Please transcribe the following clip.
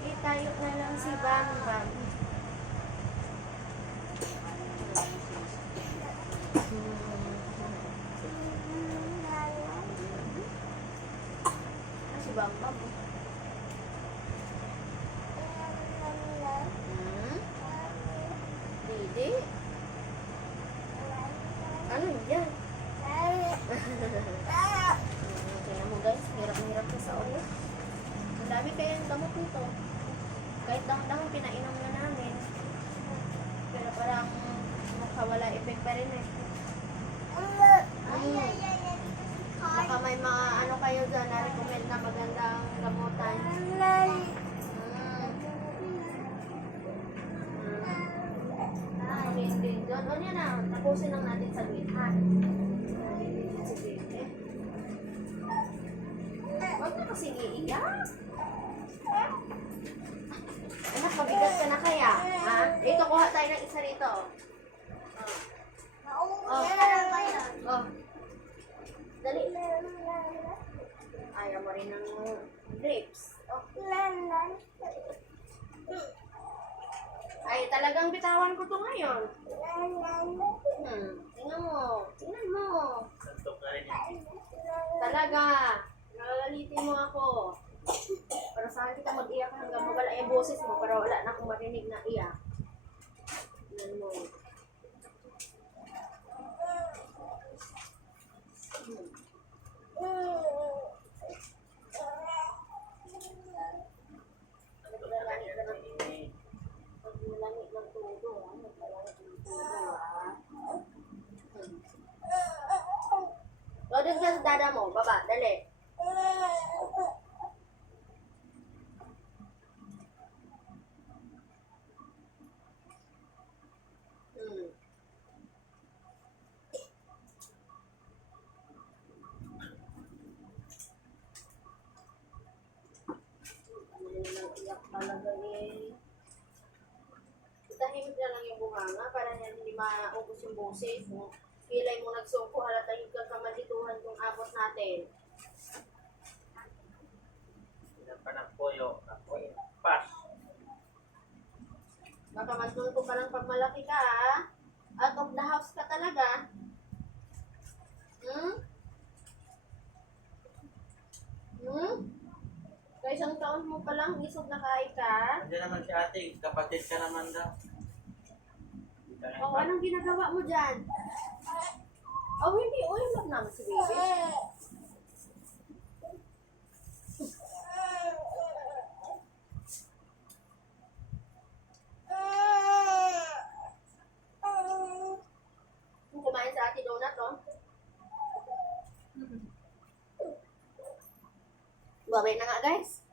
Itayo na lang si Bambam. Si Bambam. Didi? Ano yan? Kaya mo guys, hirap-hirap na sa ulo. Ang dami kayang gamot nito. Kahit dang-dang pinainom na namin. Pero parang makawala effect pa rin eh. Baka may mga ano kayo dyan na-recommend na magandang gamutan. Hindi doon. O yan na, tapusin lang natin sa ha. Huwag na kasing iiyak. Anak, mabigat ka na kaya? Ha? Ito, kuha tayo ng isa rito. Oh. Dali. Ayaw mo rin ng grapes. Oh. Ay, talagang bitawan ko to ngayon. Tingnan mo. Tingnan mo. Talaga. Nalalitin mo ako. Para saan kita mag-iyak hanggang mawala yung boses mo para wala na akong marinig na iyak. Tingnan mo. Naglalangit ng todo. Naglalangit ng todo, O, dun ka sa dada mo. Baba, dali. Iyak talaga eh. Itahimik na lang yung bunganga para hindi maubos yung boses mo. Pilay mo nagsungko, halata yung kamalituhan kung abot natin. Ilan pa ng poyo, pas. Baka masungko pa lang pag malaki ka, ha? Out of the house ka talaga. Kaya isang taon mo pa lang, isog na kain ka. Hindi naman si ate, kapatid ka naman daw. O, anong ginagawa mo dyan? Oh, hindi. O, yung naman si baby. Kumain sa ate donut, oh. Babay na nga, guys.